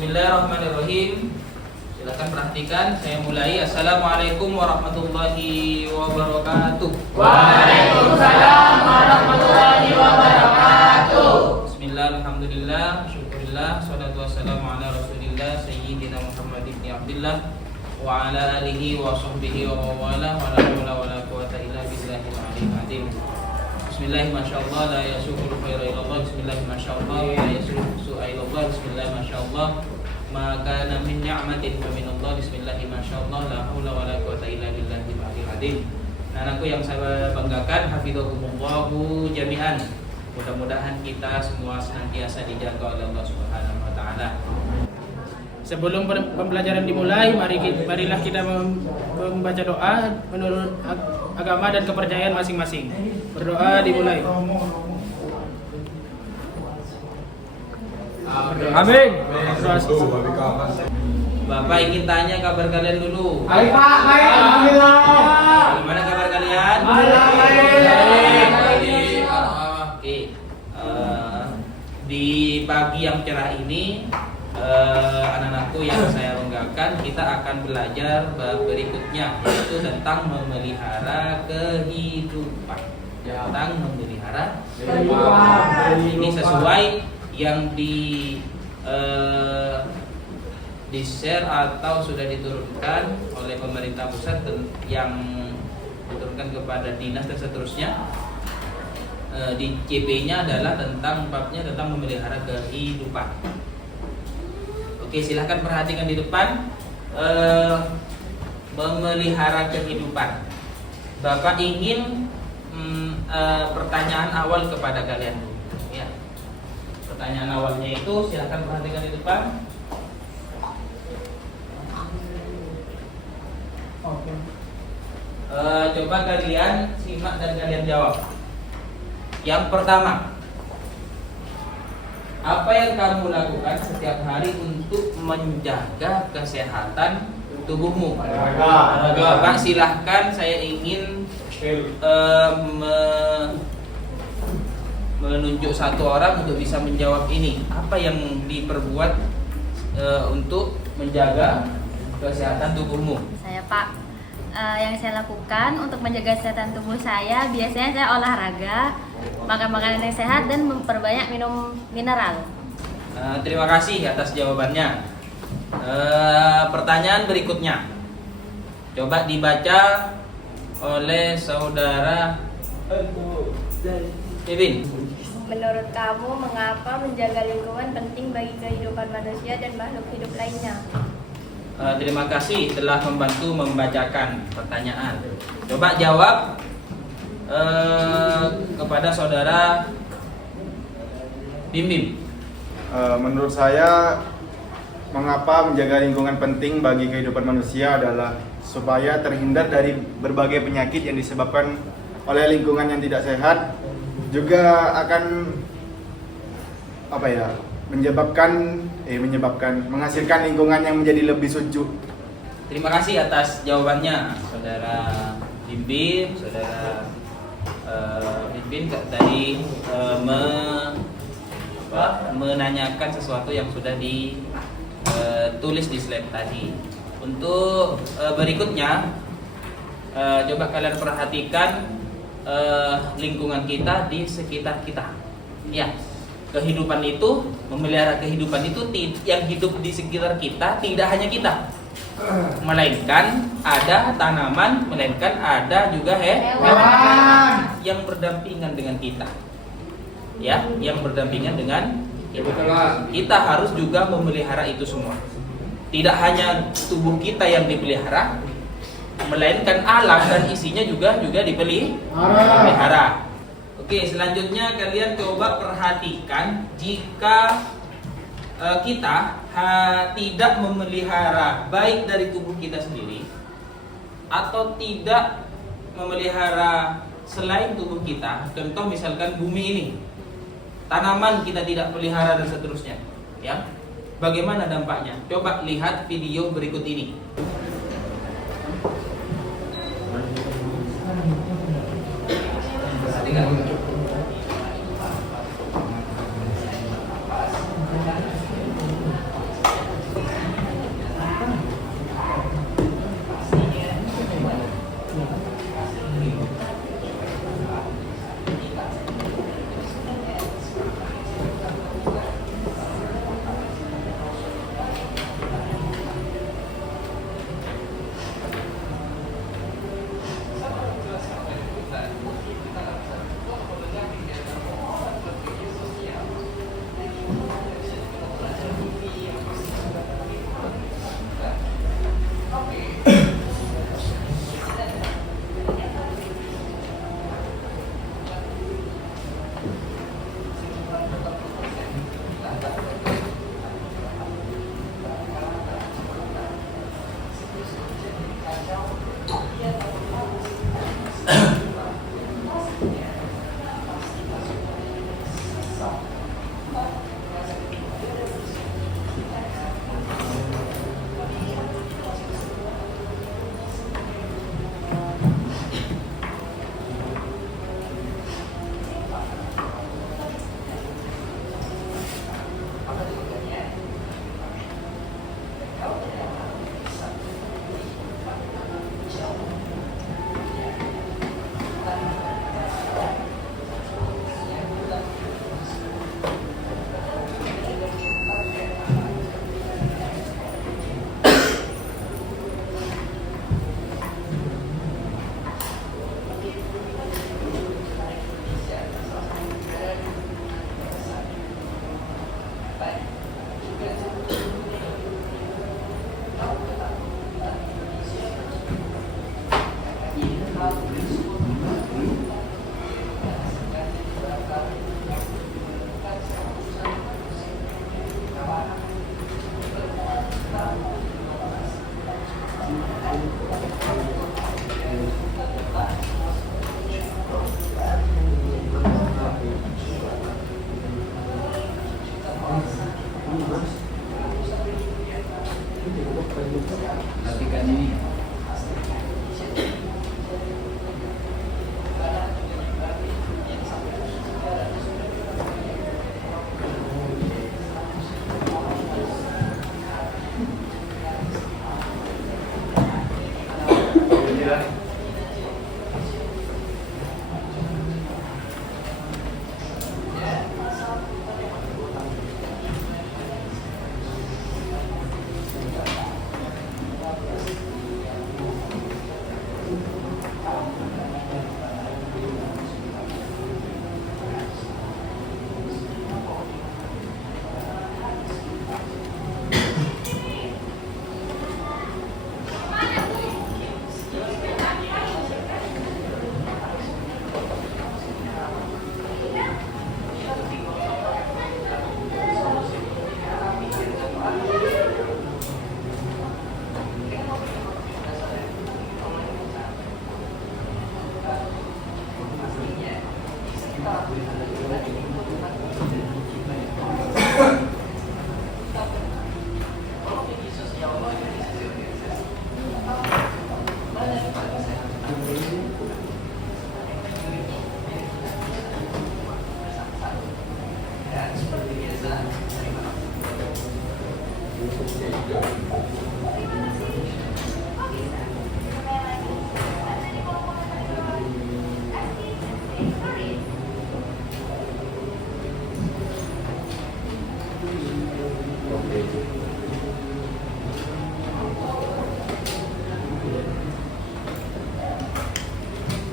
Bismillahirrahmanirrahim. Silakan perhatikan, saya mulai. Assalamualaikum warahmatullahi wabarakatuh. Waalaikumsalam warahmatullahi wabarakatuh. Bismillah, alhamdulillah, syukurillah, salatu wassalamu ala rasulillah Sayyidina Muhammad ibn Abdillah wa ala alihi wa sahbihi wa mawala wa la hawla wa la quwata illa billahil aliyyil azim. Bismillah, masyaallah, la yasukul khaira ilallah. Bismillah, masyaallah, la yasukul su'a ilallah. Bismillah, masyaallah, maka min ni'matin fa minallah. Bismillah, masyaallah, la haula wa la quwata illa billahil aliyyil azim. Anakku yang saya banggakan, hafizahumullahu jami'an. Mudah-mudahan kita semua senantiasa dijaga oleh Allah Subhanahu wa taala. Sebelum pembelajaran dimulai, marilah kita membaca doa menurut agama dan kepercayaan masing-masing. Berdoa dimulai. Amin. Bapak ingin tanya kabar kalian dulu. Baik Pak, baik alhamdulillah. Gimana kabar kalian? Baik. Oke. Di pagi yang cerah ini, anak-anakku yang saya banggakan, kita akan belajar bab berikutnya, yaitu tentang memelihara kehidupan. Tentang memelihara kehidupan. Ini sesuai yang di share atau sudah diturunkan oleh pemerintah pusat yang diturunkan kepada dinas dan seterusnya. Di CP-nya adalah tentang babnya tentang memelihara kehidupan. Oke, silahkan perhatikan di depan. Memelihara kehidupan. Bapak ingin pertanyaan awal kepada kalian dulu. Ya. Pertanyaan awalnya itu silahkan perhatikan di depan. Coba kalian simak dan kalian jawab. Yang pertama, apa yang kamu lakukan setiap hari untuk menjaga kesehatan tubuhmu? Bapak silahkan, saya ingin menunjuk satu orang untuk bisa menjawab ini. Apa yang diperbuat untuk menjaga kesehatan tubuhmu? Saya Pak, yang saya lakukan untuk menjaga kesehatan tubuh saya, biasanya saya olahraga, makan makanan yang sehat, dan memperbanyak minum mineral. Terima kasih atas jawabannya. Pertanyaan berikutnya, coba dibaca oleh saudara Kevin. Menurut kamu, mengapa menjaga lingkungan penting bagi kehidupan manusia dan makhluk hidup lainnya? Terima kasih telah membantu membacakan pertanyaan. Coba jawab kepada saudara Bim Bim. Menurut saya, mengapa menjaga lingkungan penting bagi kehidupan manusia adalah supaya terhindar dari berbagai penyakit yang disebabkan oleh lingkungan yang tidak sehat, juga akan menghasilkan lingkungan yang menjadi lebih sejuk. Terima kasih atas jawabannya, saudara Bim Bim. Saudara Bim Bim tadi menanyakan sesuatu yang sudah ditulis di slide tadi. Untuk berikutnya, coba kalian perhatikan lingkungan kita di sekitar kita. Ya, kehidupan itu, memelihara kehidupan itu, yang hidup di sekitar kita tidak hanya kita, melainkan ada tanaman, melainkan ada juga hewan yang berdampingan dengan kita. Ya, yang berdampingan dengan kita. Kita harus juga memelihara itu semua. Tidak hanya tubuh kita yang dipelihara, melainkan alam dan isinya juga dipelihara. Oke, selanjutnya kalian coba perhatikan, jika kita tidak memelihara baik dari tubuh kita sendiri atau tidak memelihara selain tubuh kita, contoh misalkan bumi ini, tanaman kita tidak pelihara dan seterusnya, ya, bagaimana dampaknya? Coba lihat video berikut ini.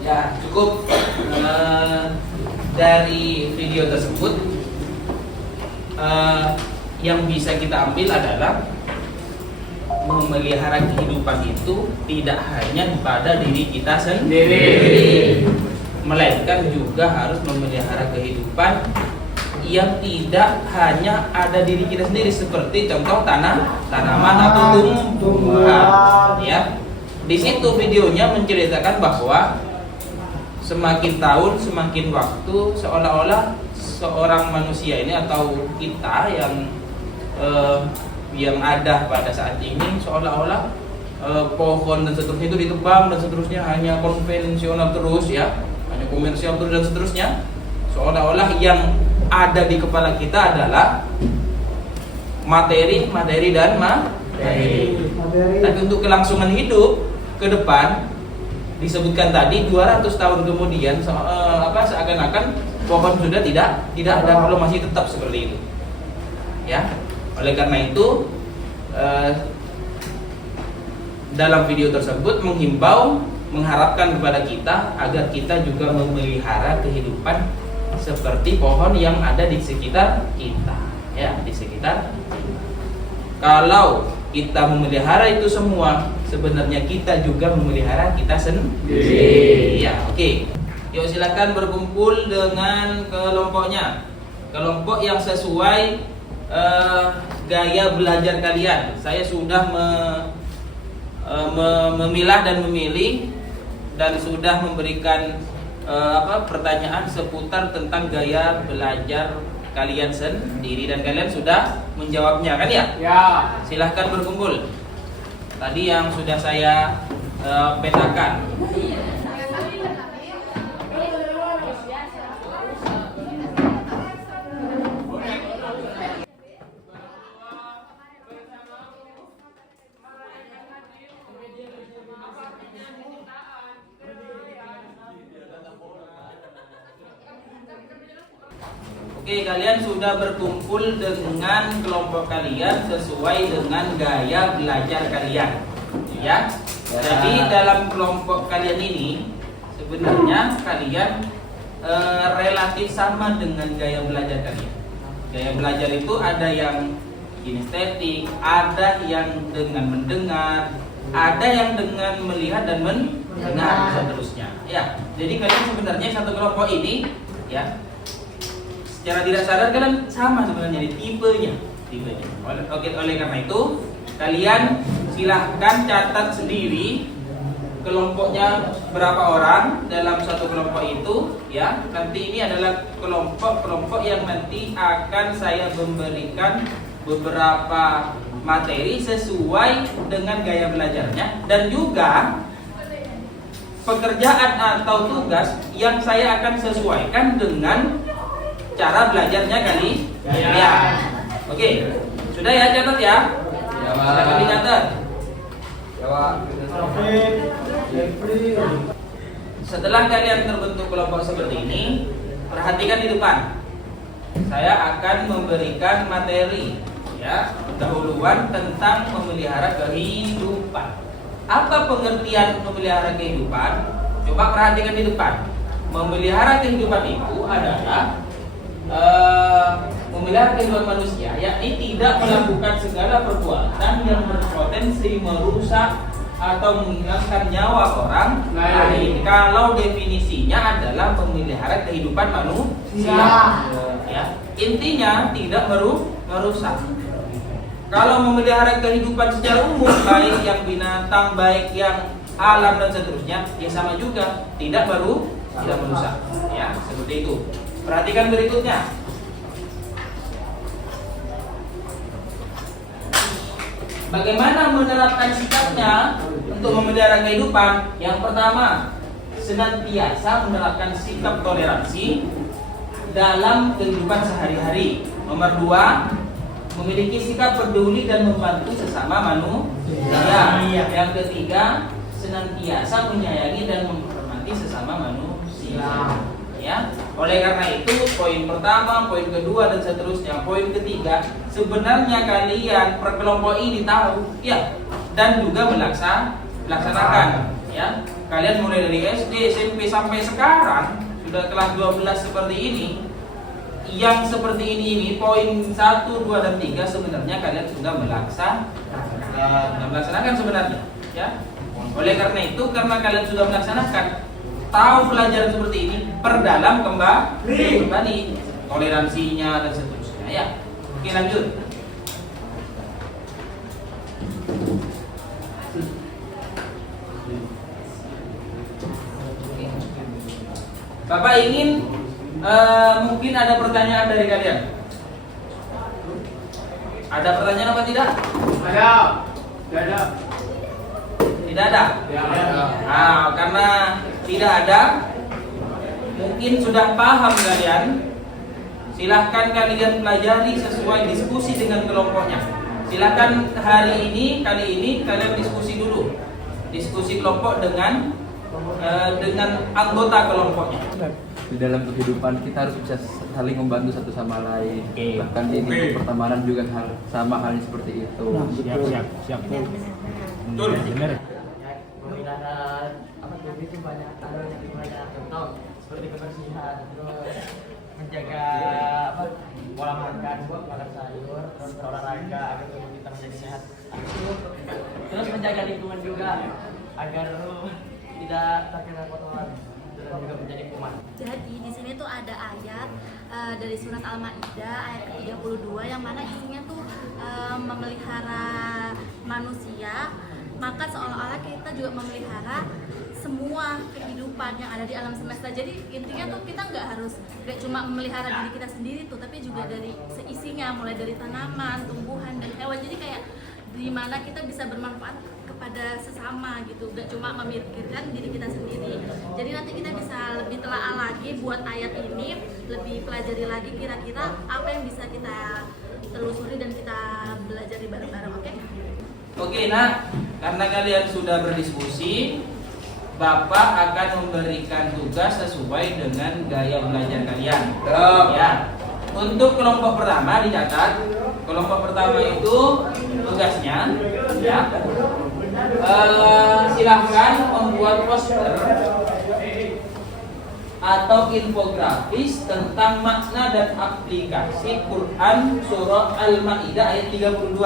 Ya, cukup dari video tersebut yang bisa kita ambil adalah memelihara kehidupan itu tidak hanya pada diri kita sendiri, melainkan juga harus memelihara kehidupan yang tidak hanya ada diri kita sendiri, seperti contoh tanaman atau tumbuhan. Ya, di situ videonya menceritakan bahwa semakin tahun semakin waktu seolah-olah seorang manusia ini atau kita yang ada pada saat ini seolah-olah pohon dan seterusnya itu ditebang dan seterusnya hanya konvensional terus, ya, hanya komersial terus dan seterusnya, seolah-olah yang ada di kepala kita adalah materi dan materi. Tapi untuk kelangsungan hidup ke depan disebutkan tadi 200 tahun kemudian seakan-akan pohon sudah tidak ada kalau masih tetap seperti itu. Ya. Oleh karena itu dalam video tersebut mengharapkan kepada kita agar kita juga memelihara kehidupan seperti pohon yang ada di sekitar kita, ya, di sekitar kita. Kalau kita memelihara itu semua, sebenarnya kita juga memelihara kita sendiri. Ya, oke. Yuk silakan berkumpul dengan kelompoknya. Kelompok yang sesuai gaya belajar kalian. Saya sudah memilah dan memilih dan sudah memberikan pertanyaan seputar tentang gaya belajar kalian sendiri dan kalian sudah menjawabnya, kan ya? Ya. Silahkan berkumpul. Tadi yang sudah saya petakan. Oke, kalian sudah berkumpul dengan kelompok kalian sesuai dengan gaya belajar kalian, ya. Jadi dalam kelompok kalian ini sebenarnya kalian relatif sama dengan gaya belajar kalian. Gaya belajar itu ada yang kinestetik, ada yang dengan mendengar, ada yang dengan melihat dan mendengar seterusnya. Ya, jadi kalian sebenarnya satu kelompok ini, ya, secara tidak sadar kalian sama sebenarnya di tipenya. Oleh karena itu, kalian silahkan catat sendiri kelompoknya berapa orang dalam satu kelompok itu, ya. Nanti ini adalah kelompok-kelompok yang nanti akan saya memberikan beberapa materi sesuai dengan gaya belajarnya dan juga pekerjaan atau tugas yang saya akan sesuaikan dengan cara belajarnya kalian. Oke, sudah ya, catat ya. Silakan dicatat. Setelah kalian terbentuk kelompok seperti ini, perhatikan di depan. Saya akan memberikan materi, ya, pendahuluan tentang memelihara kehidupan. Apa pengertian memelihara kehidupan? Coba perhatikan di depan. Memelihara kehidupan itu adalah memelihara kehidupan manusia, yakni tidak melakukan segala perbuatan yang berpotensi merusak atau menghilangkan nyawa orang lain. Kalau definisinya adalah memelihara kehidupan manusia, ya, intinya tidak merusak. Kalau memelihara kehidupan secara umum, baik yang binatang, baik yang alam dan seterusnya, ya sama juga, tidak merusak, ya, seperti itu. Perhatikan berikutnya. Bagaimana menerapkan sikapnya untuk memelihara kehidupan? Yang pertama, senantiasa menerapkan sikap toleransi dalam kehidupan sehari-hari. Nomor 2, memiliki sikap peduli dan membantu sesama manusia. Yang ketiga, senantiasa menyayangi dan menghormati sesama manusia. Ya, oleh karena itu poin pertama, poin kedua dan seterusnya. Poin ketiga, sebenarnya kalian per kelompok ini tahu, ya, dan juga melaksanakan, ya. Kalian mulai dari SD, SMP sampai sekarang sudah kelas 12 seperti ini. Yang seperti ini poin 1, 2 dan 3 sebenarnya kalian sudah melaksanakan sebenarnya, ya. Oleh karena itu, karena kalian sudah melaksanakan, tahu pelajaran seperti ini, perdalam kembali toleransinya dan seterusnya, ya. Oke, lanjut. Bapak ingin mungkin ada pertanyaan dari kalian. Ada pertanyaan apa tidak? Ada. Ada. Tidak ada? Nah, karena tidak ada, mungkin sudah paham kalian. Silahkan kalian pelajari sesuai diskusi dengan kelompoknya. Silahkan kali ini kalian diskusi dulu. Diskusi kelompok dengan anggota kelompoknya. Di dalam kehidupan kita harus bisa saling membantu satu sama lain. Bahkan di pertemanan juga sama halnya seperti itu. Siap. Betul. Benar. Memelihara tubuh itu banyak contoh seperti kebersihan, terus menjaga pola makan, makan sayur, terus berolahraga agar tubuh kita menjadi sehat. Terus menjaga lingkungan juga agar tidak terkena kotoran dan juga menjadi kuman. Jadi di sini tuh ada ayat dari surat Al-Maidah ayat ke-32 yang mana isinya tuh memelihara manusia, maka seolah-olah kita juga memelihara semua kehidupan yang ada di alam semesta. Jadi intinya tuh kita nggak cuma memelihara diri kita sendiri tuh, tapi juga dari seisinya, mulai dari tanaman, tumbuhan dan hewan. Jadi kayak di mana kita bisa bermanfaat kepada sesama gitu, nggak cuma memikirkan diri kita sendiri. Jadi nanti kita bisa lebih telaah lagi buat ayat ini, lebih pelajari lagi kira-kira apa yang bisa kita telusuri dan kita belajari bareng-bareng. Oke, nah, karena kalian sudah berdiskusi, Bapak akan memberikan tugas sesuai dengan gaya belajar kalian. Ya. Untuk kelompok pertama dicatat. Kelompok pertama itu tugasnya, ya. Silahkan membuat poster atau infografis tentang makna dan aplikasi Quran surah Al-Maidah ayat 32.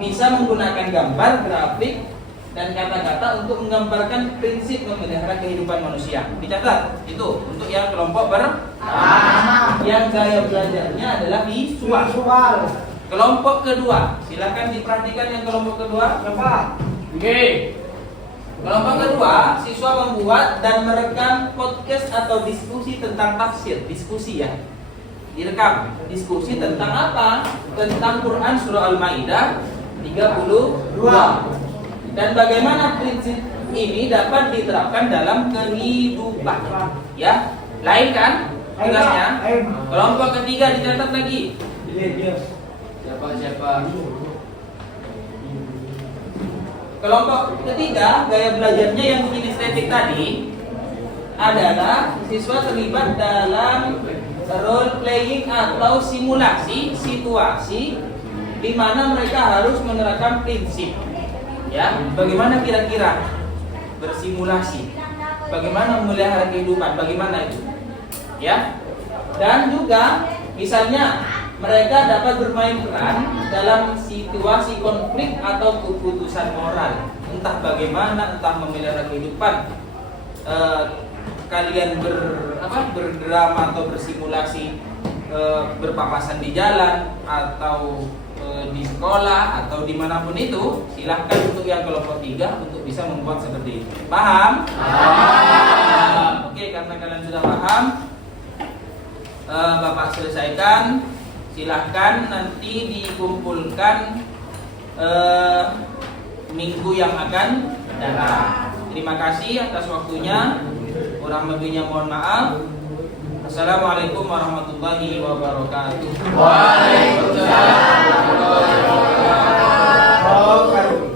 Bisa menggunakan gambar, grafik, dan kata-kata untuk menggambarkan prinsip memelihara kehidupan manusia. Dicatat, itu untuk yang kelompok pertama. Yang gaya belajarnya adalah visual. Kelompok kedua, silakan diperhatikan yang kelompok kedua. Oke. Kelompok kedua, siswa membuat dan merekam podcast atau diskusi tentang tafsir. Diskusi ya, direkam. Diskusi tentang apa? Tentang Quran surah Al-Maidah 32. Dan bagaimana prinsip ini dapat diterapkan dalam kehidupan. Ya, lain kan tugasnya? Kelompok ketiga dicatat lagi. Siapa? Kelompok ketiga, gaya belajarnya yang kinestetik tadi adalah siswa terlibat dalam role playing atau simulasi situasi di mana mereka harus menerapkan prinsip. Ya, bagaimana kira-kira bersimulasi? Bagaimana memelihara kehidupan? Bagaimana itu? Ya. Dan juga misalnya mereka dapat bermain peran dalam situasi konflik atau keputusan moral. Entah bagaimana, entah memelihara kehidupan. Kalian berdrama atau bersimulasi berpapasan di jalan atau di sekolah atau dimanapun itu, silahkan untuk yang kelompok 3 untuk bisa membuat seperti itu. Paham? Oke, karena kalian sudah paham, Bapak selesaikan. Silahkan nanti dikumpulkan minggu yang akan datang. Terima kasih atas waktunya. Kurang lebihnya mohon maaf. Assalamualaikum warahmatullahi wabarakatuh. Waalaikumsalam warahmatullahi wabarakatuh.